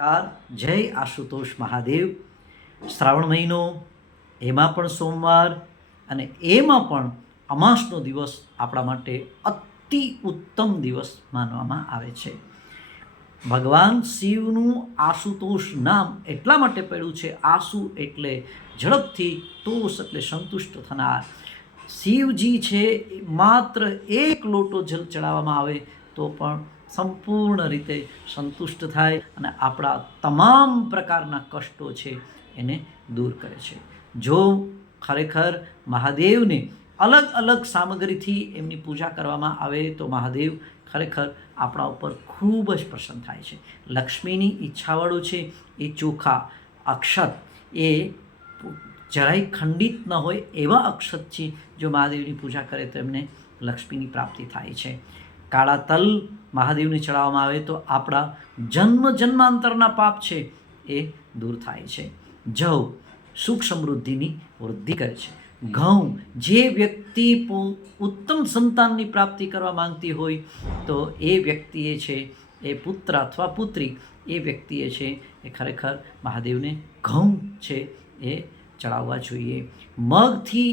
જય આશુતોષ મહાદેવ. શ્રાવણ મહિનો, એમાં પણ સોમવાર અને એમાં પણ અમાસનો દિવસ આપણા માટે અતિ ઉત્તમ દિવસ માનવામાં આવે છે. ભગવાન શિવનું આશુતોષ નામ એટલા માટે પડ્યું છે. આશુ એટલે ઝડપથી, તોષ એટલે સંતુષ્ટ થનાર. શિવજી છે, માત્ર એક લોટો જલ ચડાવવામાં આવે તો પણ સંપૂર્ણ રીતે સંતુષ્ટ થાય અને આપણા તમામ પ્રકારના કષ્ટો છે એને દૂર કરે છે. જો ખરેખર મહાદેવને અલગ અલગ સામગ્રીથી એમની પૂજા કરવામાં આવે તો મહાદેવ ખરેખર આપણા ઉપર ખૂબ જ પ્રસન્ન થાય છે. લક્ષ્મીની ઈચ્છાવાળું છે એ ચોખા અક્ષત, એ જરાય ખંડિત ન હોય એવા અક્ષતથી જો મહાદેવની પૂજા કરે તો એમને લક્ષ્મીની પ્રાપ્તિ થાય છે. કાળા તલ મહાદેવને ચડાવવામાં આવે તો આપણા જન્મ જન્માંતરના પાપ છે એ દૂર થાય છે. જવ સુખ સમૃદ્ધિની વૃદ્ધિ કરે છે. ઘઉં, જે વ્યક્તિ ઉત્તમ સંતાનની પ્રાપ્તિ કરવા માંગતી હોય તો એ વ્યક્તિએ છે, એ પુત્ર અથવા પુત્રી, એ વ્યક્તિએ છે એ ખરેખર મહાદેવને ઘઉં છે એ ચડાવવા જોઈએ. મગથી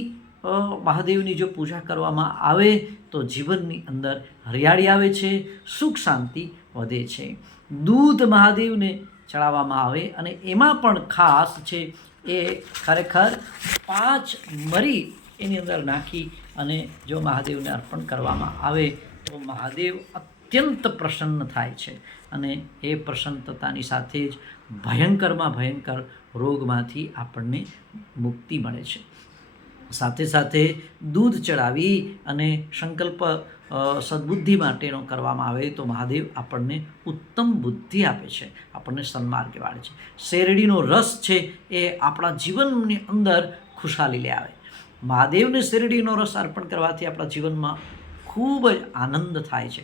મહાદેવની જો પૂજા કરવામાં આવે તો જીવનની અંદર હરિયાળી આવે છે, સુખ શાંતિ વધે છે. દૂધ મહાદેવને ચડાવવામાં આવે અને એમાં પણ ખાસ છે એ ખરેખર 5 મરી એની અંદર નાખી અને જો મહાદેવને અર્પણ કરવામાં આવે તો મહાદેવ અત્યંત પ્રસન્ન થાય છે અને એ પ્રસન્નતાની સાથે જ ભયંકરમાં ભયંકર રોગમાંથી આપણને મુક્તિ મળે છે. સાથે સાથે દૂધ ચડાવી અને સંકલ્પ સદબુદ્ધિ માટેનો કરવામાં આવે તો મહાદેવ આપણને ઉત્તમ બુદ્ધિ આપે છે, આપણને સન્માર્ગે વાળે છે. શેરડીનો રસ છે એ આપણા જીવનની અંદર ખુશાલી લે આવે. મહાદેવને શેરડીનો રસ અર્પણ કરવાથી આપણા જીવનમાં ખૂબ જ આનંદ થાય છે.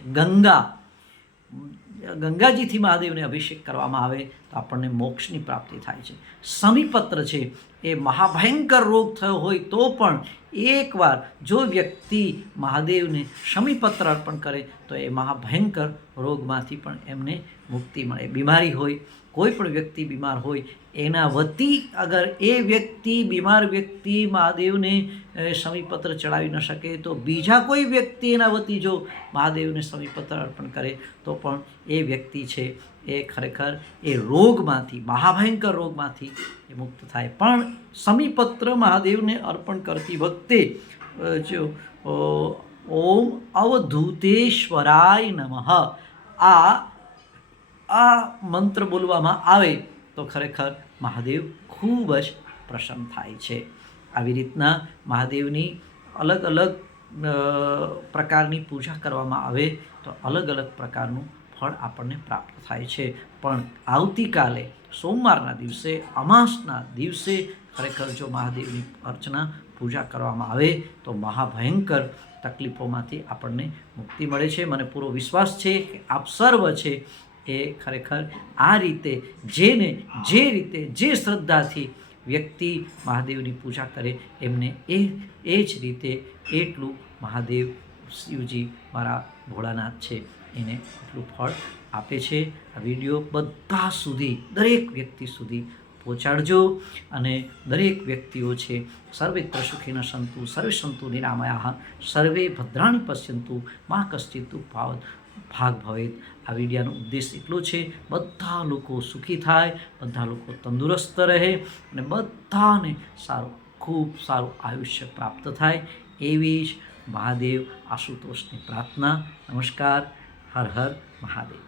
ગંગાજીથી મહાદેવને અભિષેક કરવામાં આવે તો આપણને મોક્ષની પ્રાપ્તિ થાય છે. સમીપત્ર છે, એ મહાભયંકર રોગ થયો હોય તો પણ એકવાર જો વ્યક્તિ મહાદેવને સમીપત્ર અર્પણ કરે તો એ મહાભયંકર રોગમાંથી પણ એમને મુક્તિ મળે. બીમારી હોય, કોઈ પણ વ્યક્તિ બીમાર હોય, એના વતી અગર એ વ્યક્તિ બીમાર વ્યક્તિ મહાદેવને સમીપત્ર ચડાવી ન શકે તો બીજા કોઈ વ્યક્તિ એના વતી જો મહાદેવને સમીપત્ર અર્પણ કરે તો પણ એ વ્યક્તિ છે એ ખરેખર એ રોગમાંથી, મહાભયંકર રોગમાંથી એ મુક્ત થાય. પણ સમીપત્ર મહાદેવને અર્પણ કરતી વખતે જો ઓમ અવધૂતેશ્વરાય નમઃ આ મંત્ર બોલવામાં આવે તો ખરેખર મહાદેવ ખૂબ જ પ્રસન્ન થાય છે. આવી રીતના મહાદેવની અલગ અલગ પ્રકારની પૂજા કરવામાં આવે તો અલગ અલગ પ્રકારનું ફળ આપણને પ્રાપ્ત થાય છે. પણ આવતીકાલે સોમવારના દિવસે, અમાસના દિવસે ખરેખર જો મહાદેવની અર્ચના પૂજા કરવામાં આવે તો મહાભયંકર તકલીફોમાંથી આપણને મુક્તિ મળે છે. મને પૂરો વિશ્વાસ છે કે આપ સર્વ છે એ ખરેખર આ રીતે જે રીતે જે શ્રદ્ધાથી વ્યક્તિ મહાદેવની પૂજા કરે એમને એ જ રીતે એટલું મહાદેવ શિવજી મારા ભોળાનાથ છે એને એટલું ફળ આપે છે. આ વિડીયો બધા સુધી, દરેક વ્યક્તિ સુધી પહોંચાડજો અને દરેક વ્યક્તિઓ છે સર્વેત્ર સુખીના સંતુ, સર્વે સંતુ નિરામયાઃ, સર્વે ભદ્રાણી પશ્યંતુ, મા કશ્ચિત ભાગ ભવેત. આ વિડીયાનો ઉદ્દેશ એટલો છે, બધા લોકો સુખી થાય, બધા લોકો તંદુરસ્ત રહે અને બધાને સારું, ખૂબ સારું આયુષ્ય પ્રાપ્ત થાય એવી જ મહાદેવ આશુતોષની પ્રાર્થના. નમસ્કાર. હર હર મહાદેવ.